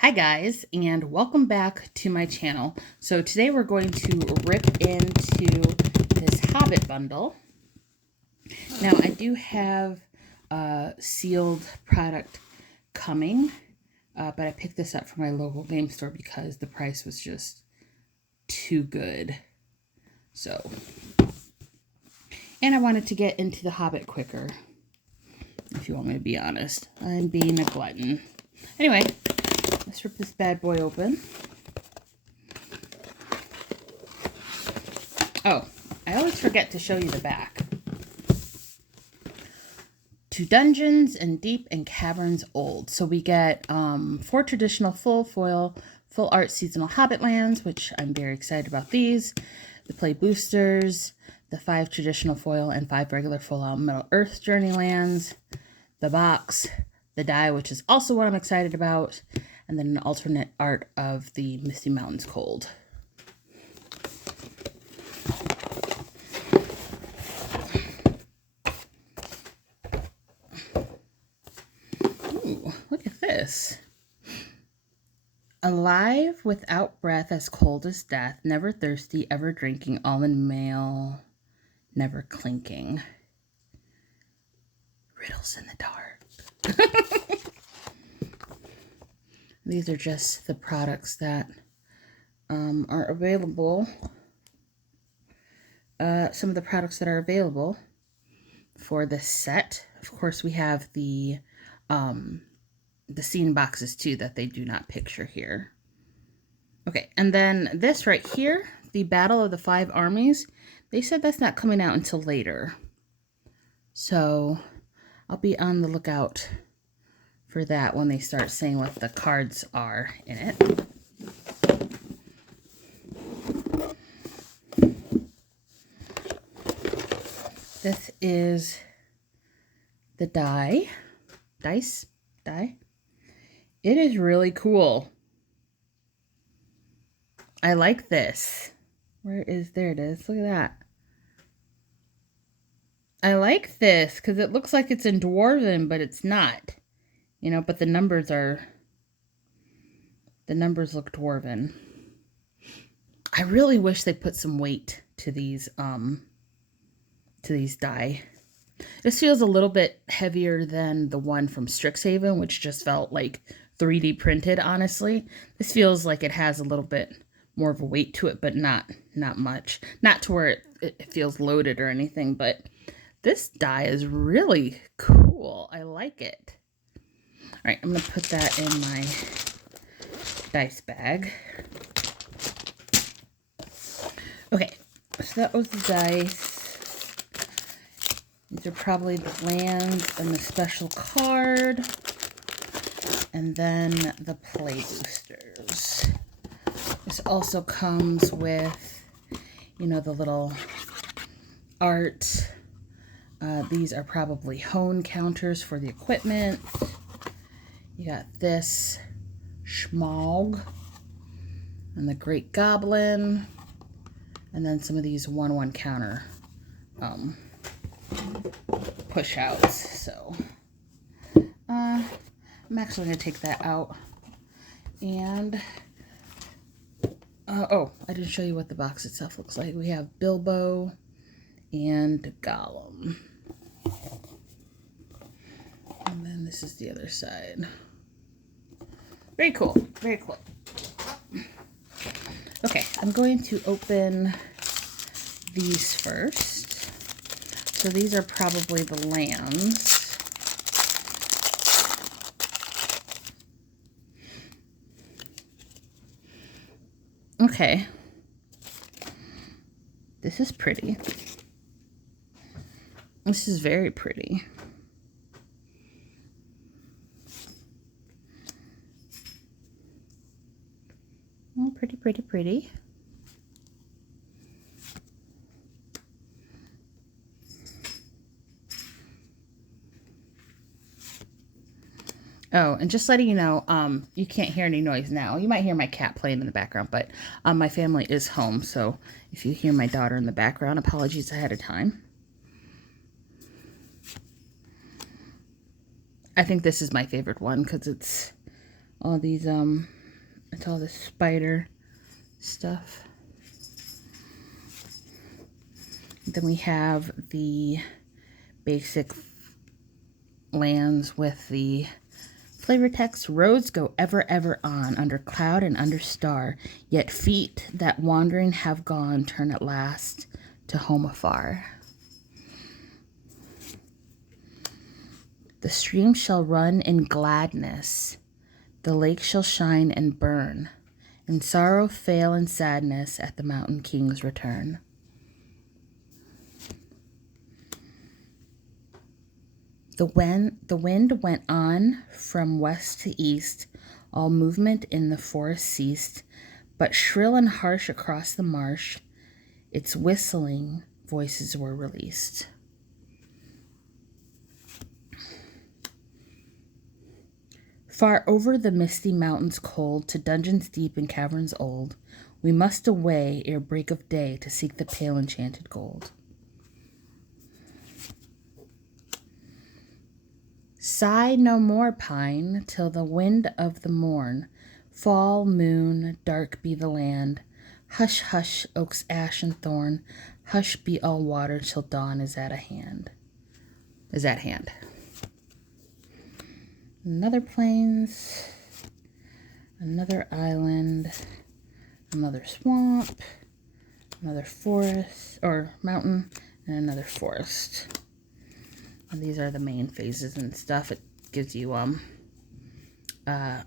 Hi guys, and welcome back to my channel. So today we're going to rip into this Hobbit bundle. Now I do have a sealed product coming, but I picked this up from my local game store because the price was just too good. So, and I wanted to get into the Hobbit quicker, if you want me to be honest. I'm being a glutton. Anyway, let's rip this bad boy open. Oh, I always forget to show you the back. To dungeons and deep and caverns old. So we get 4 traditional full foil, full art seasonal Hobbit lands, which I'm very excited about these. The play boosters, the 5 traditional foil and 5 regular full out Middle Earth journey lands, the box, the die, which is also what I'm excited about, and then an alternate art of the Misty Mountains Cold. Ooh, look at this. Alive, without breath, as cold as death, never thirsty, ever drinking, all in mail, never clinking. Riddles in the dark. These are just the products that are available. Some of the products that are available for this set. Of course, we have the scene boxes too that they do not picture here. Okay, and then this right here, the Battle of the 5 Armies, they said that's not coming out until later. So I'll be on the lookout for that when they start saying what the cards are in it. This is the die. It is really cool. I like this. There it is. Look at that. I like this because it looks like it's in Dwarven, but it's not. You know, but the numbers look Dwarven. I really wish they put some weight to these die. This feels a little bit heavier than the one from Strixhaven, which just felt like 3D printed, honestly. This feels like it has a little bit more of a weight to it, but not much. Not to where it feels loaded or anything, but this die is really cool. I like it. All right, I'm going to put that in my dice bag. Okay, so that was the dice. These are probably the lands and the special card. And then the play boosters. This also comes with, you know, the little art. These are probably hone counters for the equipment. You got this Schmog and the Great Goblin. And then some of these 1/1 counter push outs. So I'm actually going to take that out. And oh, I didn't show you what the box itself looks like. We have Bilbo and Gollum. And then this is the other side. Very cool. Very cool. Okay, I'm going to open these first. So these are probably the lands. Okay. This is pretty. This is very pretty. Oh, pretty, pretty, pretty. Oh, and just letting you know, you can't hear any noise now. You might hear my cat playing in the background, but my family is home, so if you hear my daughter in the background, apologies ahead of time. I think this is my favorite one because it's all these, it's all the spider stuff. Then we have the basic lands with the flavor text. Roads go ever, ever on, under cloud and under star, yet feet that wandering have gone turn at last to home afar. The stream shall run in gladness, the lake shall shine and burn, and sorrow fail in sadness at the mountain king's return. The wind went on from west to east, all movement in the forest ceased, but shrill and harsh across the marsh, its whistling voices were released. Far over the misty mountains cold, to dungeons deep and caverns old, we must away ere break of day to seek the pale enchanted gold. Sigh no more, pine, till the wind of the morn. Fall, moon, dark be the land. Hush, hush, oaks, ash, and thorn. Hush be all water till dawn is at hand. Another plains, another island, another swamp, another forest, or mountain, and another forest. And these are the main phases and stuff. It gives you the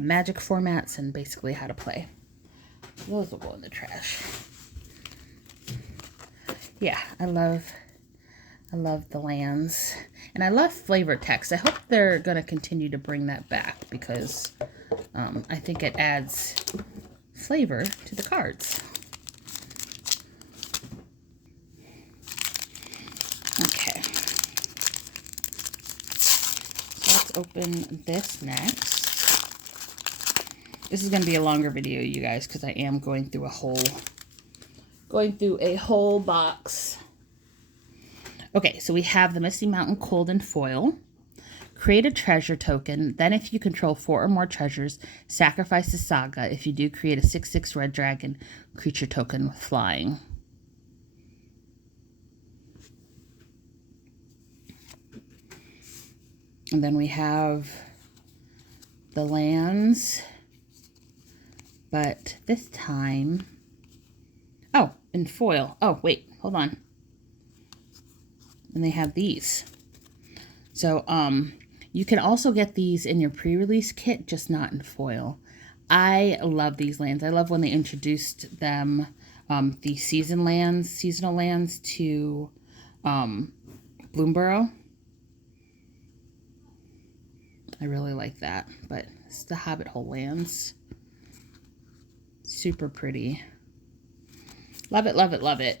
magic formats and basically how to play. Those will go in the trash. Yeah, I love the lands. And I love flavor text. I hope they're going to continue to bring that back because I think it adds flavor to the cards. Okay. So let's open this next. This is going to be a longer video, you guys, because I am going through a whole box. Okay, so we have the Misty Mountain Cold and Foil. Create a treasure token. Then if you control 4 or more treasures, sacrifice the Saga. If you do, create a 6/6 red dragon creature token with flying. And then we have the lands. But this time... Oh, in foil. Oh, wait, hold on. And they have these. So, you can also get these in your pre-release kit, just not in foil. I love these lands. I love when they introduced them, the seasonal lands to Bloomborough. I really like that. But it's the Hobbit Hole lands. Super pretty. Love it, love it, love it.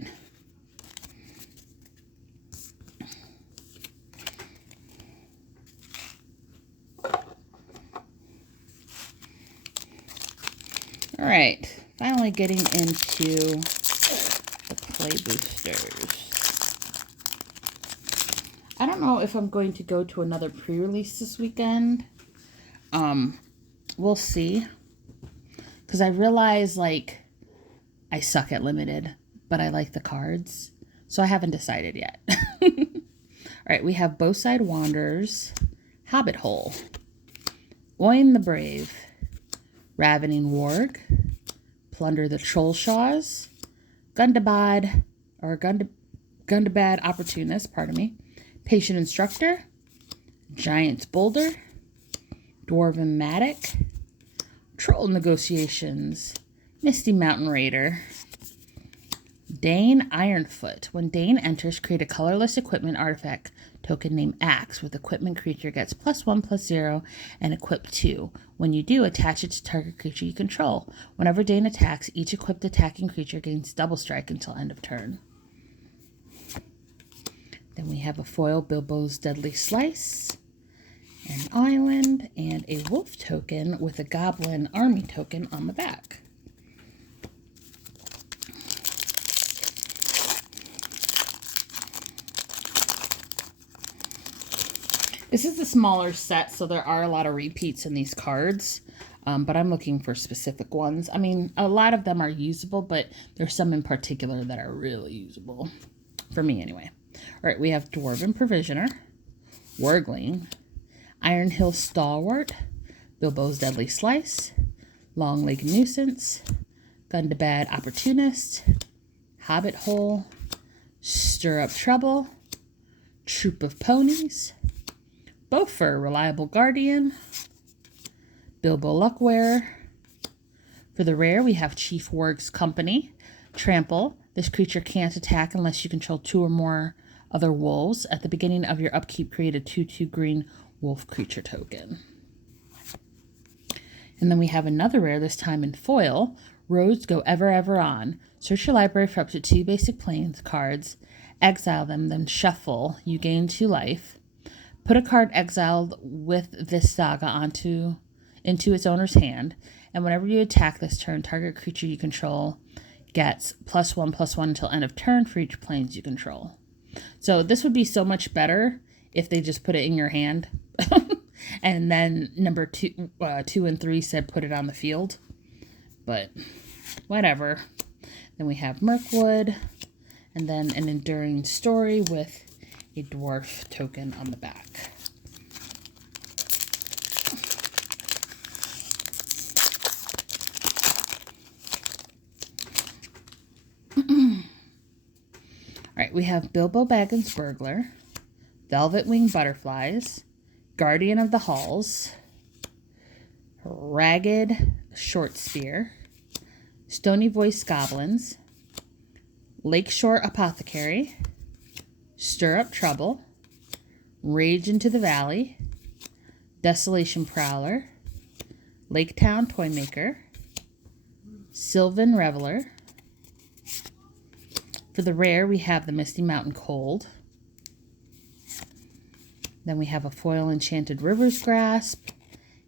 All right, finally getting into the play boosters. I don't know if I'm going to go to another pre-release this weekend. We'll see. Because I realize, like, I suck at limited, but I like the cards. So I haven't decided yet. All right, we have Bowside Wanderers, Hobbit Hole, Oin the Brave, Ravening Warg, Plunder the Trollshaws, Gundabad Opportunist, pardon me, Patient Instructor, Giant's Boulder, Dwarven Matic, Troll Negotiations, Misty Mountain Raider, Dane Ironfoot. When Dane enters, create a colorless equipment artifact token named Axe with equipment creature gets +1/+0 and equip 2. When you do, attach it to target creature you control. Whenever Dane attacks, each equipped attacking creature gains double strike until end of turn. Then we have a foil Bilbo's Deadly Slice, an island, and a wolf token with a goblin army token on the back. This is the smaller set, so there are a lot of repeats in these cards. But I'm looking for specific ones. I mean, a lot of them are usable, but there's some in particular that are really usable. For me, anyway. All right, we have Dwarven Provisioner, Wargling, Iron Hill Stalwart, Bilbo's Deadly Slice, Long Lake Nuisance, Gundabad Opportunist, Hobbit Hole, Stir Up Trouble, Troop of Ponies, Beaufort Reliable Guardian, Bilbo Luckwearer. For the rare, we have Chief Warg's Company, Trample. This creature can't attack unless you control 2 or more other wolves. At the beginning of your upkeep, create a 2/2 green wolf creature token. And then we have another rare, this time in foil, Roads Go Ever Ever On. Search your library for up to 2 basic Plains cards, exile them, then shuffle. You gain 2 life. Put a card exiled with this saga into its owner's hand, and whenever you attack this turn, target creature you control gets +1/+1 until end of turn for each Plains you control. So this would be so much better if they just put it in your hand. And then number 2 and 3 said put it on the field. But whatever. Then we have Mirkwood, and then an Enduring Story with a dwarf token on the back. All right, we have Bilbo Baggins Burglar, Velvet Wing Butterflies, Guardian of the Halls, Ragged Short Spear, Stony Voice Goblins, Lakeshore Apothecary, Stir Up Trouble, Rage into the Valley, Desolation Prowler, Laketown Toymaker, Sylvan Reveler. For the rare, we have the Misty Mountain Cold. Then we have a foil Enchanted River's Grasp,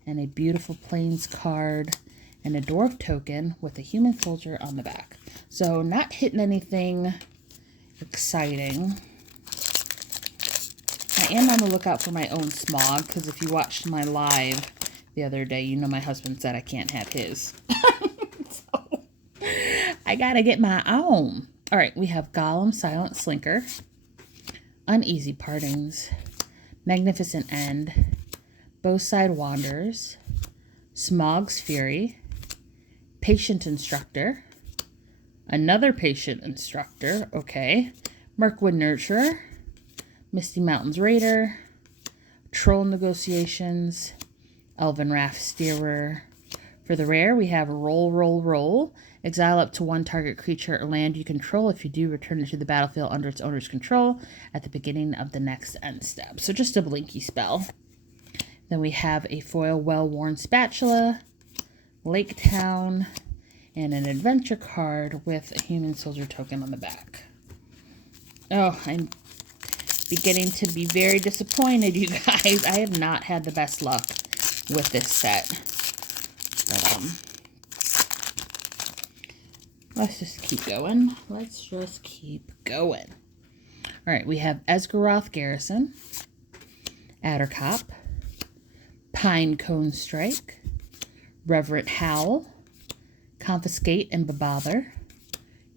and a beautiful Plains card, and a dwarf token with a human soldier on the back. So not hitting anything exciting. I am on the lookout for my own smog, because if you watched my live the other day, you know my husband said I can't have his. So I gotta get my own. All right, we have Gollum Silent Slinker, Uneasy Partings, Magnificent End, Bowside Wanderers, Smog's Fury, Patient Instructor, another Patient Instructor, okay, Mirkwood Nurturer, Misty Mountains Raider, Troll Negotiations, Elven Raft Steerer. For the rare, we have Roll, Roll, Roll. Exile up to 1 target creature or land you control. If you do, return it to the battlefield under its owner's control at the beginning of the next end step. So just a blinky spell. Then we have a foil Well-Worn Spatula, Lake Town, and an adventure card with a human soldier token on the back. Oh, I'm beginning to be very disappointed, you guys. I have not had the best luck with this set. But, let's just keep going. Let's just keep going. All right, we have Esgaroth Garrison, Addercop, Pine Cone Strike, Reverent Howl, Confiscate and Bebother,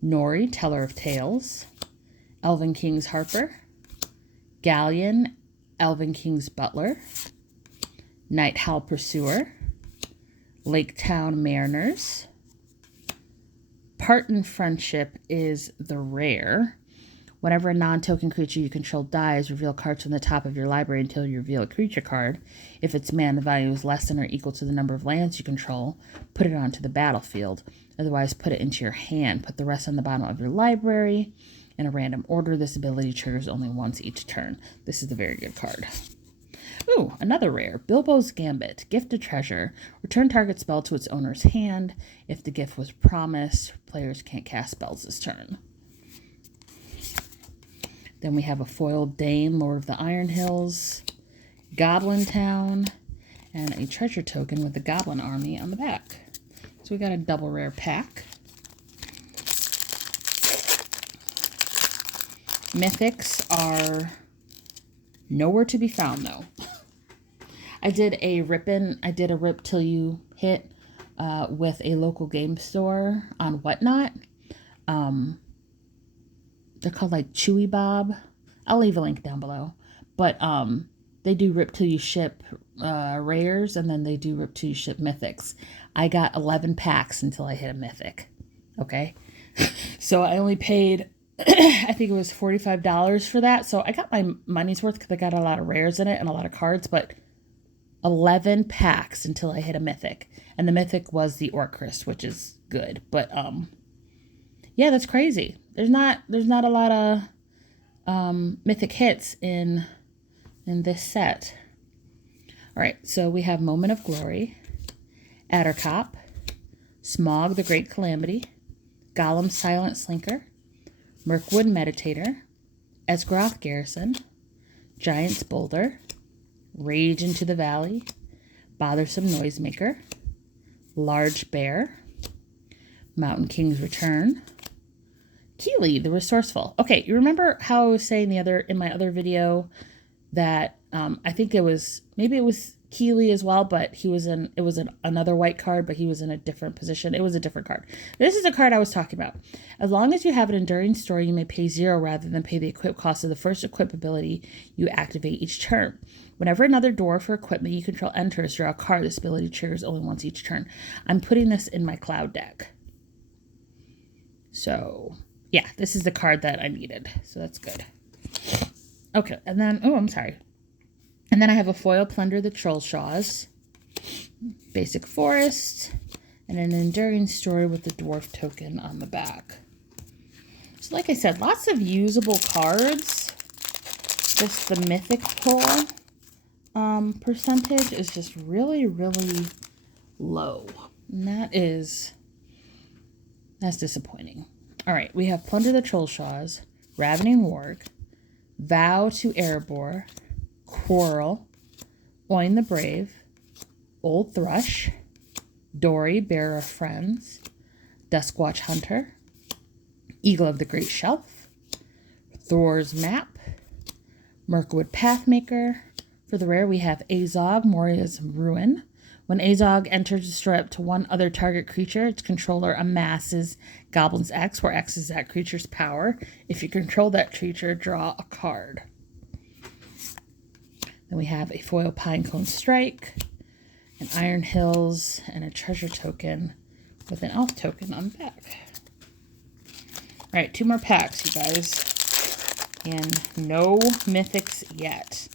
Nori, Teller of Tales, Elven King's Harper, Galleon, Elven King's Butler, Night Howl Pursuer, Laketown Mariners. Parton Friendship is the rare. Whenever a non-token creature you control dies, reveal cards from the top of your library until you reveal a creature card. If its mana value is less than or equal to the number of lands you control, put it onto the battlefield. Otherwise, put it into your hand. Put the rest on the bottom of your library in a random order. This ability triggers only once each turn. This is a very good card. Ooh, another rare. Bilbo's Gambit. Gift a treasure. Return target spell to its owner's hand. If the gift was promised, players can't cast spells this turn. Then we have a foil Dane, Lord of the Iron Hills, Goblin Town, and a treasure token with the Goblin Army on the back. So we got a double rare pack. Mythics are nowhere to be found, though. I did a rip till you hit with a local game store on Whatnot. They're called like Chewy Bob. I'll leave a link down below. But they do rip till you ship rares, and then they do rip till you ship mythics. I got 11 packs until I hit a mythic. Okay. So I only paid, I think it was $45 for that. So I got my money's worth because I got a lot of rares in it and a lot of cards, but 11 packs until I hit a mythic. And the mythic was the Orchrist, which is good. But yeah, that's crazy. There's not a lot of mythic hits in this set. All right, so we have Moment of Glory, Addercop, Smog the Great Calamity, Gollum Silent Slinker, Mirkwood Meditator, Esgaroth Garrison, Giant's Boulder, Rage into the Valley, Bothersome Noisemaker, Large Bear, Mountain King's Return, Keeley the Resourceful. Okay, you remember how I was saying in my other video that I think maybe it was Keeley as well, but it was another white card, but he was in a different position. It was a different card. This is the card I was talking about. As long as you have an enduring story, you may pay 0 rather than pay the equip cost of the first equip ability you activate each turn. Whenever another dwarf or equipment you control enters, draw a card. This ability triggers only once each turn. I'm putting this in my cloud deck. So yeah, this is the card that I needed. So that's good. Okay, and then, oh, I'm sorry. And then I have a foil Plunder the Trollshaws, basic forest, and an enduring story with the dwarf token on the back. So like I said, lots of usable cards. Just the mythic pull percentage is just really, really low. And that's disappointing. All right, we have Plunder the Trollshaws, Ravening Warg, Vow to Erebor, Quarrel, Oin the Brave, Old Thrush, Dory, Bearer of Friends, Duskwatch Hunter, Eagle of the Great Shelf, Thor's Map, Mirkwood Pathmaker. For the rare, we have Azog, Moria's Ruin. When Azog enters, destroy up to one other target creature. Its controller amasses Goblin's X, where X is that creature's power. If you control that creature, draw a card. Then we have a foil Pinecone Strike, an Iron Hills, and a treasure token with an elf token on the back. All right, 2 more packs, you guys. And no mythics yet.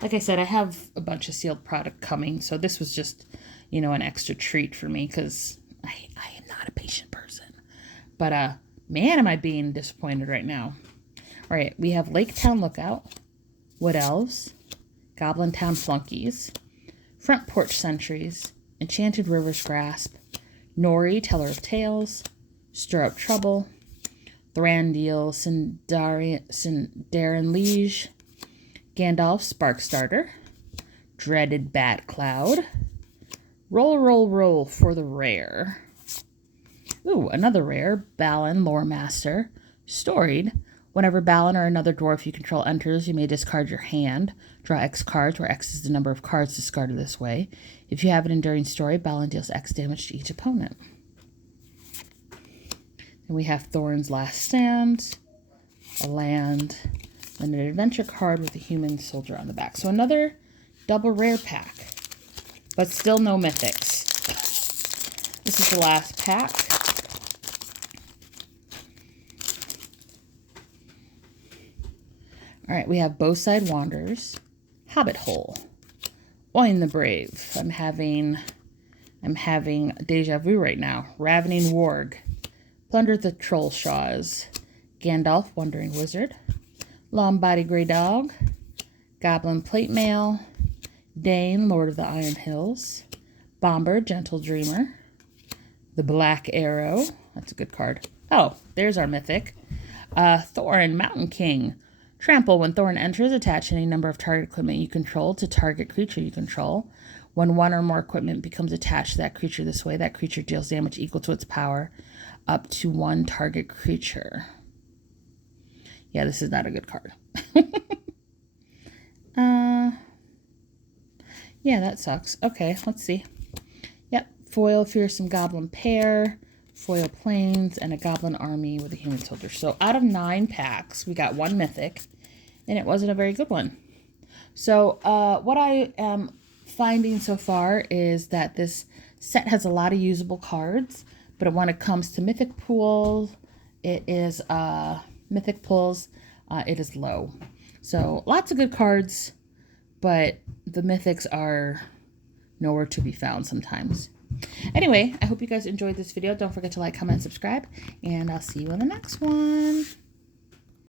Like I said, I have a bunch of sealed product coming, so this was just, an extra treat for me because I am not a patient person. But, man, am I being disappointed right now. All right, we have Lake Town Lookout, Wood Elves, Goblin Town Flunkies, Front Porch Sentries, Enchanted River's Grasp, Nori, Teller of Tales, Stir Up Trouble, Thranduil, Sindarin Liege, Gandalf, Sparkstarter, Dreaded Bat Cloud, Roll, Roll, Roll for the rare. Ooh, another rare, Balin, Lore Master, Storied. Whenever Balin or another dwarf you control enters, you may discard your hand. Draw X cards, where X is the number of cards discarded this way. If you have an enduring story, Balin deals X damage to each opponent. Then we have Thorin's Last Stand, a land, and an adventure card with a human soldier on the back. So another double rare pack, but still no mythics. This is the last pack. All right, we have Bowside Wanderers, Hobbit Hole, Oin the Brave. I'm having deja vu right now. Ravening Warg, Plunder the Trollshaws, Gandalf, Wandering Wizard, Long Body Grey Dog, Goblin Plate Mail, Dane, Lord of the Iron Hills, Bomber, Gentle Dreamer, the Black Arrow. That's a good card. Oh, there's our mythic. Thorin, Mountain King. Trample. When Thorin enters, attach any number of target equipment you control to target creature you control. When one or more equipment becomes attached to that creature this way, that creature deals damage equal to its power up to one target creature. Yeah, this is not a good card. Yeah, that sucks. Okay, let's see. Yep, foil fearsome goblin pair, foil planes, and a goblin army with a human soldier. So out of 9 packs, we got 1 mythic, and it wasn't a very good one. So what I am finding so far is that this set has a lot of usable cards, but when it comes to mythic pool, it is mythic pulls, it is low. So lots of good cards, but the mythics are nowhere to be found sometimes. Anyway, I hope you guys enjoyed this video. Don't forget to like, comment, subscribe, and I'll see you in the next one.